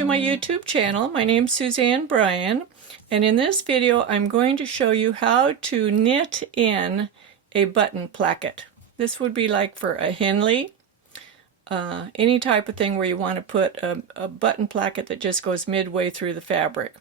to my YouTube channel. My name's Suzanne Bryan, and in this video I'm going to show you how to knit in a button placket. This would be like for a Henley, any type of thing where you want to put a button placket that just goes midway through the fabric.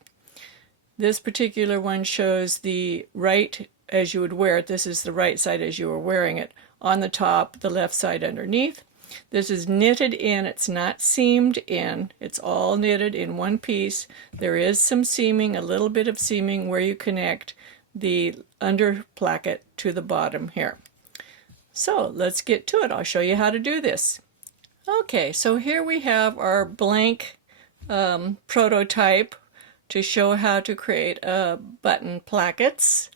This particular one shows the right as you would wear it. This is the right side as you were wearing it on the top, the left side underneath. This is knitted in, it's not seamed in, it's all knitted in one piece. There is some seaming, a little bit of seaming where you connect the under placket to the bottom here. So let's get to it. I'll show you how to do this. Okay, so here we have our blank prototype to show how to create button plackets.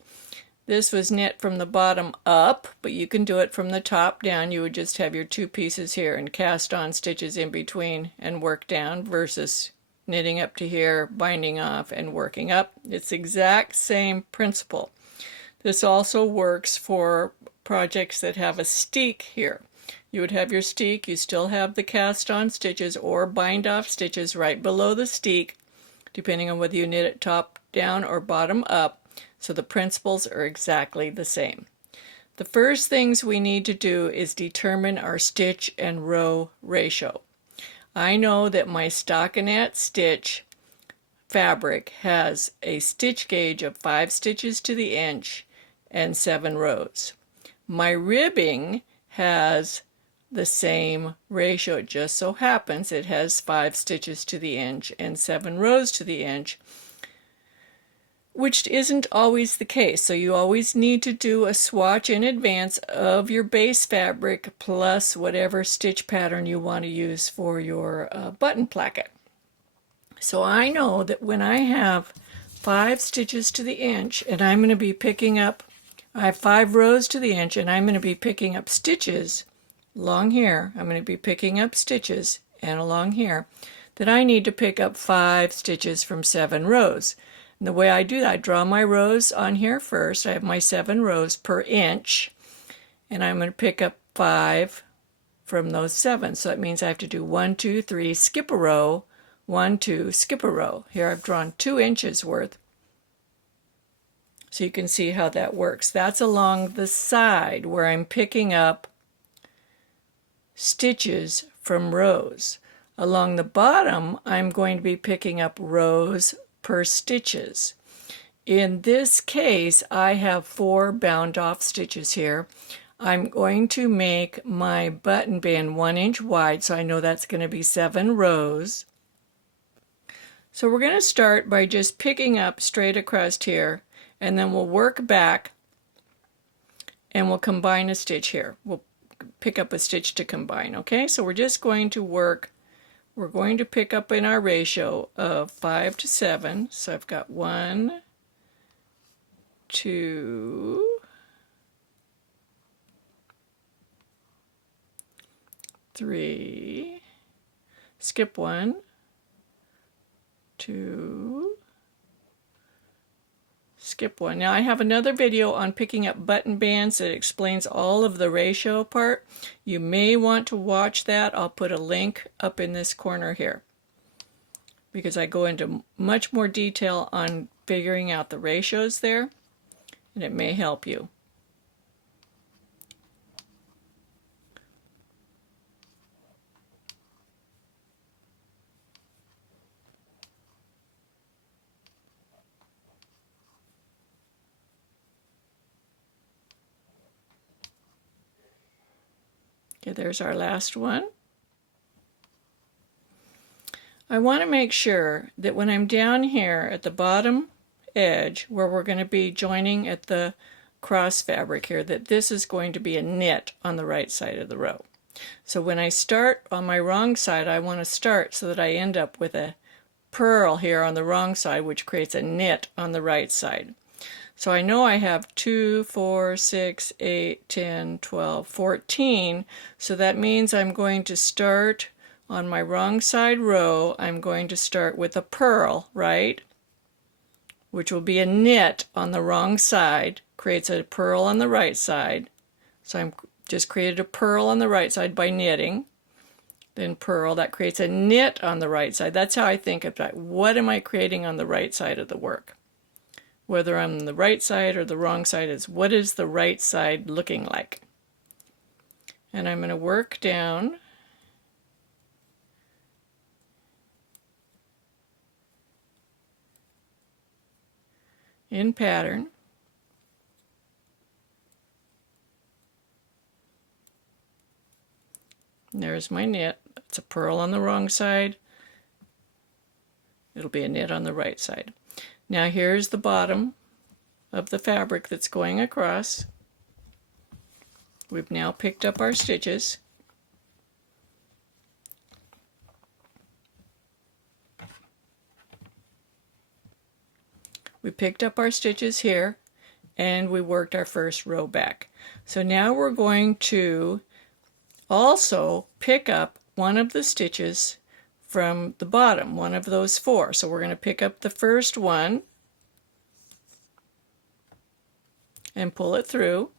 This was knit from the bottom up, but you can do it from the top down. You would just have your two pieces here and cast on stitches in between and work down versus knitting up to here, binding off, and working up. It's the exact same principle. This also works for projects that have a steek here. You would have your steek, you still have the cast on stitches or bind off stitches right below the steek, depending on whether you knit it top down or bottom up. So the principles are exactly the same. The first things we need to do is determine our stitch and row ratio. I know that my stockinette stitch fabric has a stitch gauge of 5 stitches to the inch and 7 rows. My ribbing has the same ratio. It just so happens it has 5 stitches to the inch and 7 rows to the inch, which isn't always the case. So you always need to do a swatch in advance of your base fabric plus whatever stitch pattern you want to use for your button placket. So I know that when I have 5 stitches to the inch and I'm going to be picking up, I have 5 rows to the inch and I'm going to be picking up stitches along here. I'm going to be picking up stitches and along here, that I need to pick up 5 stitches from 7 rows. And the way I do that, I draw my rows on here first. I have my 7 rows per inch, and I'm going to pick up 5 from those 7. So that means I have to do 1, 2, 3, skip a row, 1, 2, skip a row. Here I've drawn 2 inches worth. So you can see how that works. That's along the side where I'm picking up stitches from rows. Along the bottom, I'm going to be picking up rows per stitches. In this case, I have 4 bound off stitches here. I'm going to make my button band 1 inch wide, so I know that's going to be 7 rows. So we're going to start by just picking up straight across here, and then we'll work back and we'll combine a stitch here. We'll pick up a stitch to combine, okay? So we're just going to work. We're going to pick up in our ratio of 5 to 7. So I've got 1, 2, 3, skip 1, 2, skip 1. Now I have another video on picking up button bands that explains all of the ratio part. You may want to watch that. I'll put a link up in this corner here because I go into much more detail on figuring out the ratios there, and it may help you. Okay, there's our last one. I want to make sure that when I'm down here at the bottom edge where we're going to be joining at the cross fabric here, that this is going to be a knit on the right side of the row. So when I start on my wrong side, I want to start so that I end up with a purl here on the wrong side, which creates a knit on the right side. So I know I have 2, 4, 6, 8, 10, 12, 14. So that means I'm going to start on my wrong side row. I'm going to start with a purl, right? Which will be a knit on the wrong side, creates a purl on the right side. So I'm just created a purl on the right side by knitting. then purl. That creates a knit on the right side. That's how I think of that. What am I creating on the right side of the work? Whether I'm on the right side or the wrong side is what is the right side looking like? And I'm going to work down in pattern. And there's my knit. It's a purl on the wrong side. It'll be a knit on the right side. Now here's the bottom of the fabric that's going across. We've now picked up our stitches. We picked up our stitches here and we worked our first row back. So now we're going to also pick up one of the stitches from the bottom, one of those four. So we're going to pick up the first one and pull it through.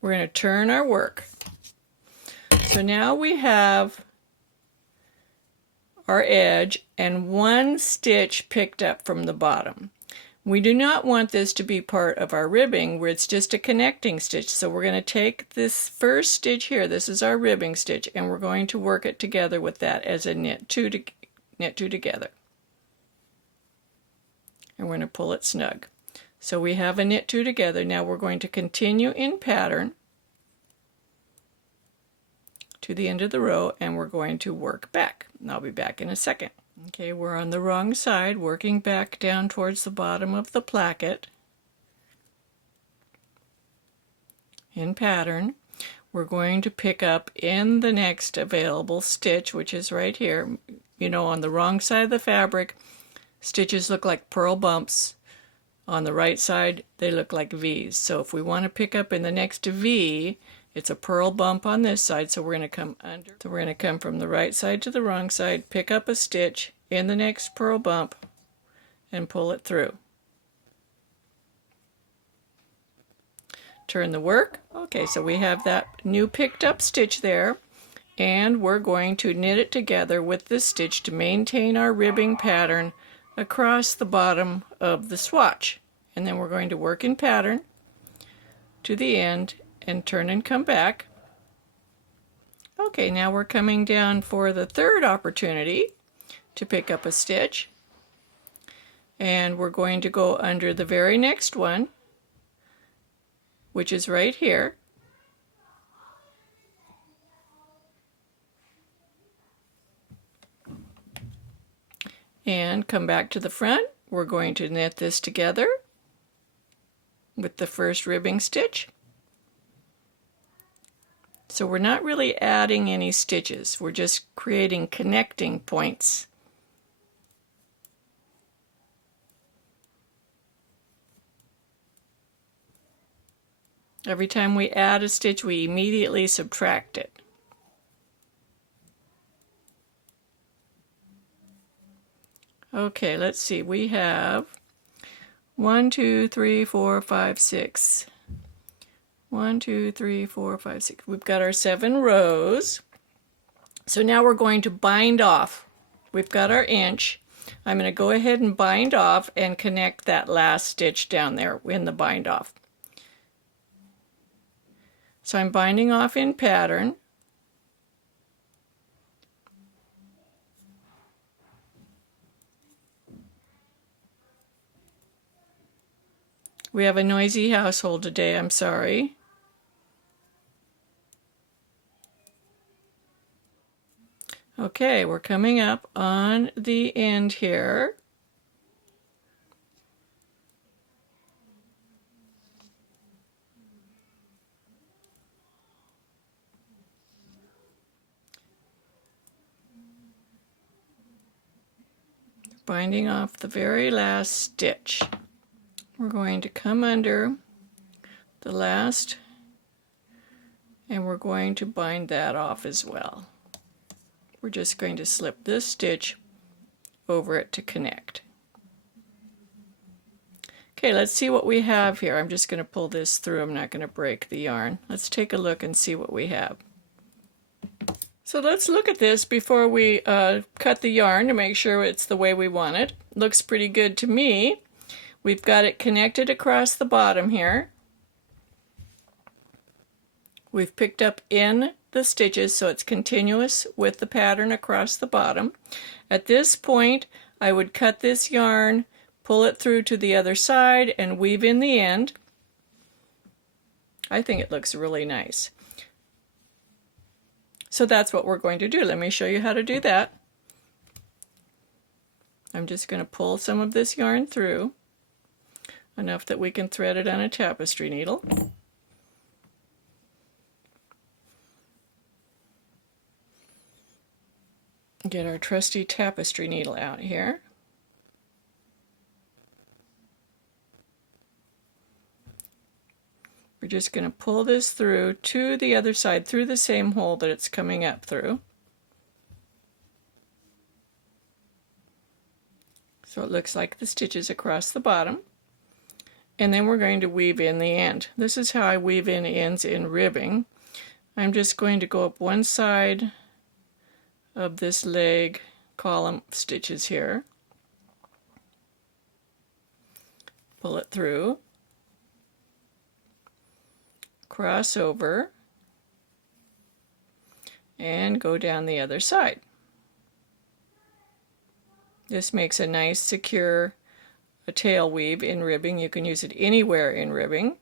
We're going to turn our work. So now we have our edge and one stitch picked up from the bottom. We do not want this to be part of our ribbing where it's just a connecting stitch. So we're going to take this first stitch here, this is our ribbing stitch, and we're going to work it together with that as a knit two together. And we're going to pull it snug. So we have a knit two together. Now we're going to continue in pattern to the end of the row and we're going to work back. And I'll be back in a second. Okay, we're on the wrong side, working back down towards the bottom of the placket. In pattern, we're going to pick up in the next available stitch, which is right here. You know, on the wrong side of the fabric, stitches look like purl bumps. On the right side, they look like V's. So if we want to pick up in the next V, it's a purl bump on this side, so we're going to come under. So we're going to come from the right side to the wrong side, pick up a stitch in the next purl bump, and pull it through. Turn the work. Okay, so we have that new picked up stitch there, and we're going to knit it together with this stitch to maintain our ribbing pattern across the bottom of the swatch. And then we're going to work in pattern to the end and turn and come back. Okay, now we're coming down for the third opportunity to pick up a stitch, and we're going to go under the very next one, which is right here, and come back to the front. We're going to knit this together with the first ribbing stitch. So we're not really adding any stitches, we're just creating connecting points. Every time we add a stitch, we immediately subtract it. Okay, let's see, we have 1, 2, 3, 4, 5, 6. 1, 2, 3, 4, 5, 6. We've got our 7 rows. So now we're going to bind off. We've got our inch. I'm going to go ahead and bind off and connect that last stitch down there in the bind off. So I'm binding off in pattern. We have a noisy household today, I'm sorry. Okay, we're coming up on the end here. Binding off the very last stitch. We're going to come under the last and we're going to bind that off as well. We're just going to slip this stitch over it to connect. Okay, let's see what we have here. I'm just going to pull this through. I'm not going to break the yarn. Let's take a look and see what we have. So let's look at this before we cut the yarn to make sure it's the way we want it. Looks pretty good to me. We've got it connected across the bottom here. We've picked up in the stitches so it's continuous with the pattern across the bottom. At this point, I would cut this yarn, pull it through to the other side, and weave in the end. I think it looks really nice. So that's what we're going to do. Let me show you how to do that. I'm just going to pull some of this yarn through, enough that we can thread it on a tapestry needle. Get our trusty tapestry needle out here. We're just going to pull this through to the other side, through the same hole that it's coming up through. So it looks like the stitches across the bottom. And then we're going to weave in the end. This is how I weave in ends in ribbing. I'm just going to go up one side of this leg column stitches here. Pull it through. Cross over. And go down the other side. This makes a nice, secure tail weave in ribbing. You can use it anywhere in ribbing.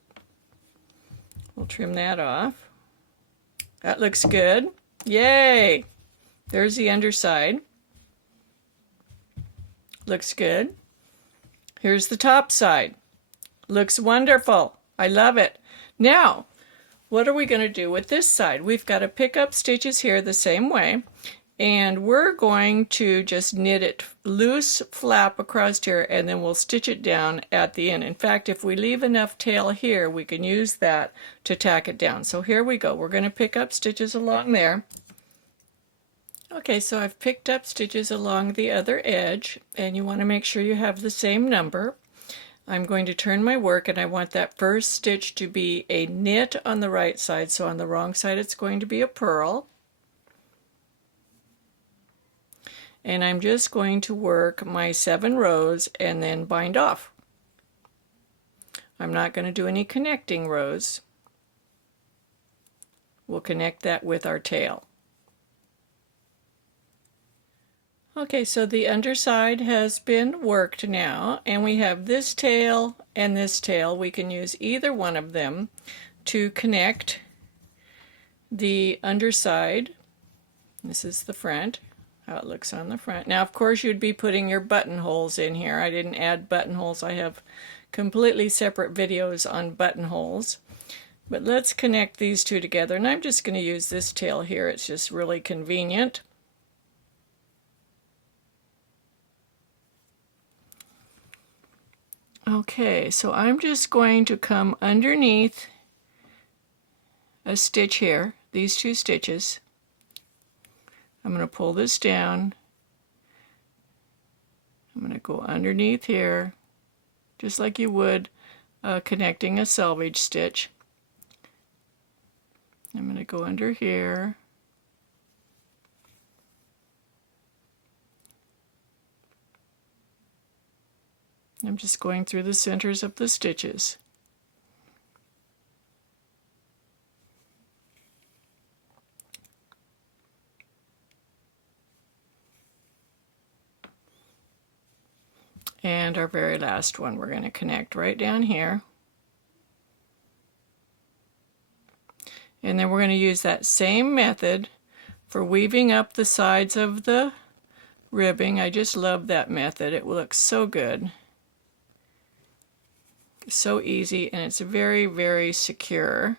We'll trim that off. That looks good. Yay! There's the underside. Looks good. Here's the top side. Looks wonderful. I love it. Now, what are we going to do with this side? We've got to pick up stitches here the same way, and we're going to just knit it loose flap across here, and then we'll stitch it down at the end. In fact, if we leave enough tail here, we can use that to tack it down. So here we go. We're going to pick up stitches along there. Okay, so I've picked up stitches along the other edge, and you want to make sure you have the same number. I'm going to turn my work, and I want that first stitch to be a knit on the right side, so on the wrong side it's going to be a purl. And I'm just going to work my 7 rows and then bind off. I'm not going to do any connecting rows. We'll connect that with our tail. Okay, so the underside has been worked now, and we have this tail and this tail. We can use either one of them to connect the underside. This is the front, how it looks on the front. Now, of course, you'd be putting your buttonholes in here. I didn't add buttonholes. I have completely separate videos on buttonholes. But let's connect these two together, and I'm just going to use this tail here. It's just really convenient. Okay, so I'm just going to come underneath a stitch here, these 2 stitches. I'm going to pull this down. I'm going to go underneath here, just like you would connecting a selvage stitch. I'm going to go under here. I'm just going through the centers of the stitches. And our very last one we're going to connect right down here. And then we're going to use that same method for weaving up the sides of the ribbing. I just love that method. It looks so good. So easy, and it's very, very secure.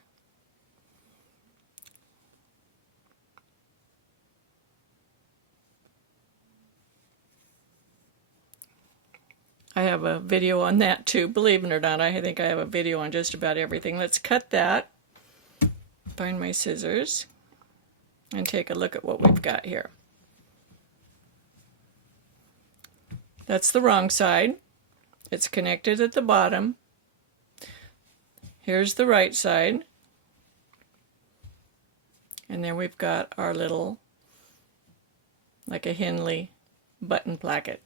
I have a video on that too, believe it or not. I think I have a video on just about everything. Let's cut that. Find my scissors and take a look at what we've got here. That's the wrong side. It's connected at the bottom. Here's the right side. And then we've got our little like a Henley button placket.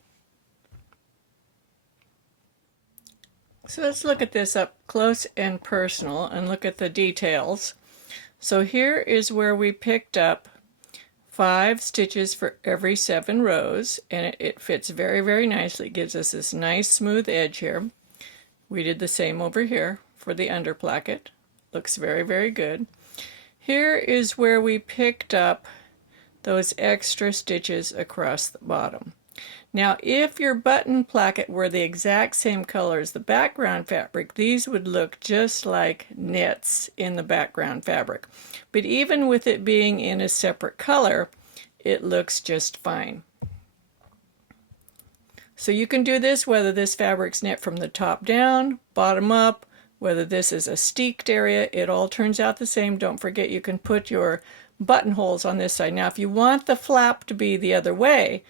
So let's look at this up close and personal and look at the details. So here is where we picked up 5 stitches for every 7 rows, and it fits very, very nicely. It gives us this nice smooth edge here. We did the same over here for the under placket. Looks very, very good. Here is where we picked up those extra stitches across the bottom. Now, if your button placket were the exact same color as the background fabric, these would look just like knits in the background fabric. But even with it being in a separate color, it looks just fine. So you can do this whether this fabric's knit from the top down, bottom up, whether this is a steeked area, it all turns out the same. Don't forget you can put your buttonholes on this side. Now if you want the flap to be the other way,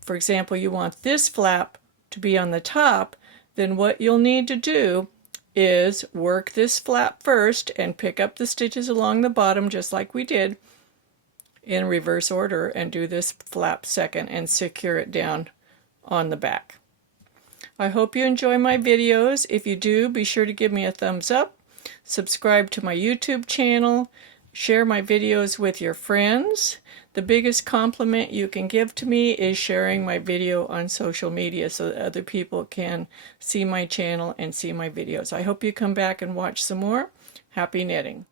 for example, you want this flap to be on the top, then what you'll need to do is work this flap first and pick up the stitches along the bottom just like we did in reverse order, and do this flap second and secure it down on the back. I hope you enjoy my videos. If you do, be sure to give me a thumbs up, subscribe to my YouTube channel, share my videos with your friends. The biggest compliment you can give to me is sharing my video on social media so that other people can see my channel and see my videos. I hope you come back and watch some more. Happy knitting!